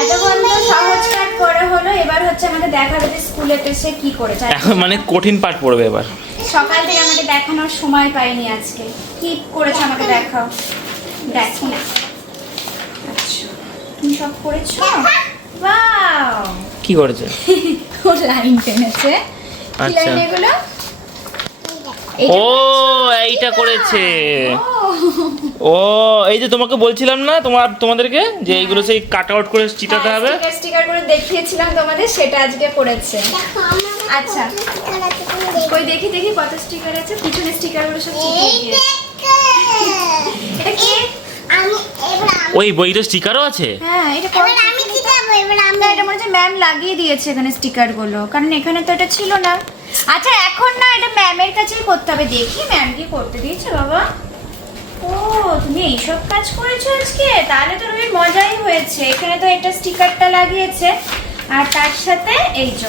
এতক্ষণ তো সহজ কাট পড়া হলো, এবার হচ্ছে আমাকে দেখাবে যে স্কুলে এসে কি করেছে। এখন মানে কঠিন পাঠ পড়বে এবার। সকাল থেকে আমাকে দেখানোর সময় পাইনি আজকে। কি করেছে আমাকে দেখাও, দেখো না। আচ্ছা তুমি সব করেছো? ওয়াও, কি করেছে? ও লাইন টেনেছে। কি আচ্ছা। লাইন এগুলো? ও এইটা করেছে। ও ও এই যে তোমাকে বলছিলাম না তোমাদেরকে যে এইগুলো সেই কাট আউট করে চিটাতে হবে। স্টিকার করে দেখিয়েছিলাম তোমাদের, সেটা আজকে করেছে। আচ্ছা কই দেখি দেখি কত স্টিকার আছে। পিছনে স্টিকারগুলো সব চিটিয়ে দিয়েছে। এটা কি? ওই বইটা স্টিকারও আছে? হ্যাঁ এটা আমি চিটাবো। এবার আমরা এটা মনে হচ্ছে ম্যাম লাগিয়ে দিয়েছে এখানে স্টিকারগুলো, কারণ এখানে তো এটা ছিল না। আচ্ছা এখন না এটা ম্যামের কাছেই করতে হবে। দেখি ম্যাম কি করতে দিয়েছে বাবা। ও তুমি এইসব কাজ করেছো আজকে, তাহলে তো বেশ মজাই হয়েছে। এখানে তো এটা স্টিকারটা লাগিয়েছে, আর তার সাথে এই যে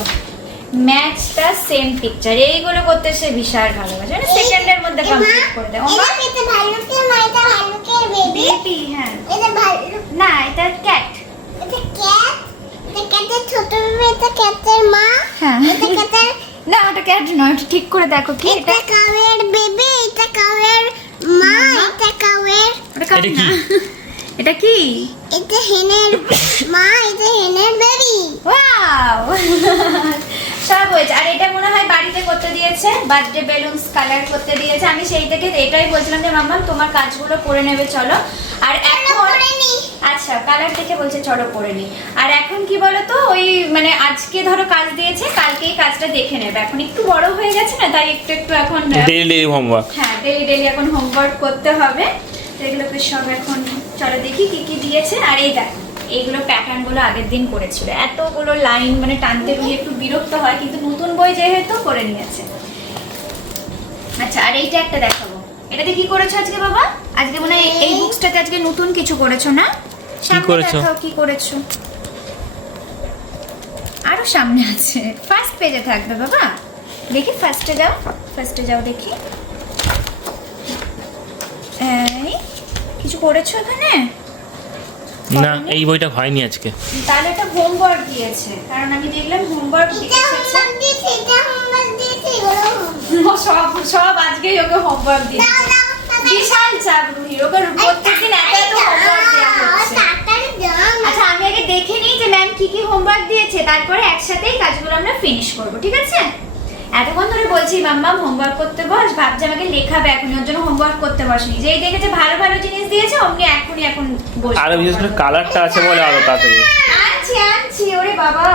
ম্যাচটা সেম পিকচার, এইগুলো করতে সে বিশাল ভালোবাসে। মানে সেকেন্ডের মধ্যে কমপ্লিট করে দেয়। ওমা এটা ভালুকের মা, এটা ভালুকের বেবি। বেবি, হ্যাঁ এটা ভালুক, না এটা ক্যাট। এটা ক্যাট, এটা ক্যাটের ছোট বেবি, এটা ক্যাটের মা। হ্যাঁ এটা ক্যাটের, না ওটা ক্যাট নয়, এটা ঠিক করে দেখো কি এটা কাউয়ের বেবি, এটা কাউয়ের মা, এটা কাউয়ের, ওটা কাট এটা না। কি? এটা কি? এটা হেনের মা, এটা হেনের বেবি। ওয়াও সব হয়েছে। আর এটা মনে হয় বাড়িতে করতে দিয়েছে, বার্থডে বেলুনস কালার করতে দিয়েছে। আমি সেই থেকে এটাই বলছিলাম যে মাম্মা তোমার কাজগুলো করে নেবে চলো। আর এখন আচ্ছা কালার দেখে বলছে চলো করে নি। আর এখন কি বলতো ওই মানে আজকে ধরো কাজ দিয়েছে, কালকেই কাজটা দেখে নেবে। এখন একটু বড় হয়ে গেছে না, তাই একটু একটু এখন ডেইলি হোমওয়ার্ক। হ্যাঁ ডেইলি ডেইলি এখন হোমওয়ার্ক করতে হবে। তো এগুলোকে সব এখন চলো দেখি কি কি দিয়েছে। আর এই দেখ এইগুলো প্যাটার্ন গুলো আগের দিন করেছিল। এতগুলো লাইন মানে টানতে গিয়ে একটু বিরক্ত হয়, কিন্তু নতুন বই যেহেতু করে নিয়েছে। আচ্ছা আর এইটা একটা দেখাবো। এটাতে কি করেছো আজকে বাবা? আজকে মনে হয় এই বুকসটাতে আজকে নতুন কিছু করেছো না? সামনে করেছো? দেখাও কি করেছো। আরো সামনে আছে, ফার্স্ট পেজে থাকবে বাবা। দেখি ফার্স্টে যাও, ফার্স্টে যাও দেখি। এই কিছু করেছো এখানে? না এই বইটা হয়নি আজকে। তাহলে এটা হোমওয়ার্ক দিয়েছে, কারণ আমি দেখলাম হোমওয়ার্ক এটা দিয়েছে। হোমওয়ার্ক দিয়েছে, এটা হোমওয়ার্ক দিয়েছে, এগুলো সব সব আজকেই ওকে হোমওয়ার্ক দিয়েছে। দাও দাও বিশাল চাপ রুহির, ওকে প্রত্যেকদিন এত এত হোমওয়ার্ক দেওয়া হচ্ছে। তাড়াতাড়ি দাও। আচ্ছা আমি আগে দেখে নিই যে ম্যাম কি কি হোমওয়ার্ক দিয়েছে, তারপরে একসাথেই কাজগুলো আমরা ফিনিশ করব, ঠিক আছে? এতক্ষণ ধরে বলছি মাম্মাম হোমওয়ার্ক করতে বস, ভাবছে আমাকে লেখাবে, এখনই ওর জন্য হোমওয়ার্ক করতে বসনি। যেই দেখেছে ভালো ভালো জিনিস দিয়েছে অমনি এখনই এখন বসে। আর বিশেষ করে কালারটা আছে বলে আরো তাড়াতাড়ি। আনছি আনছি, ওরে বাবা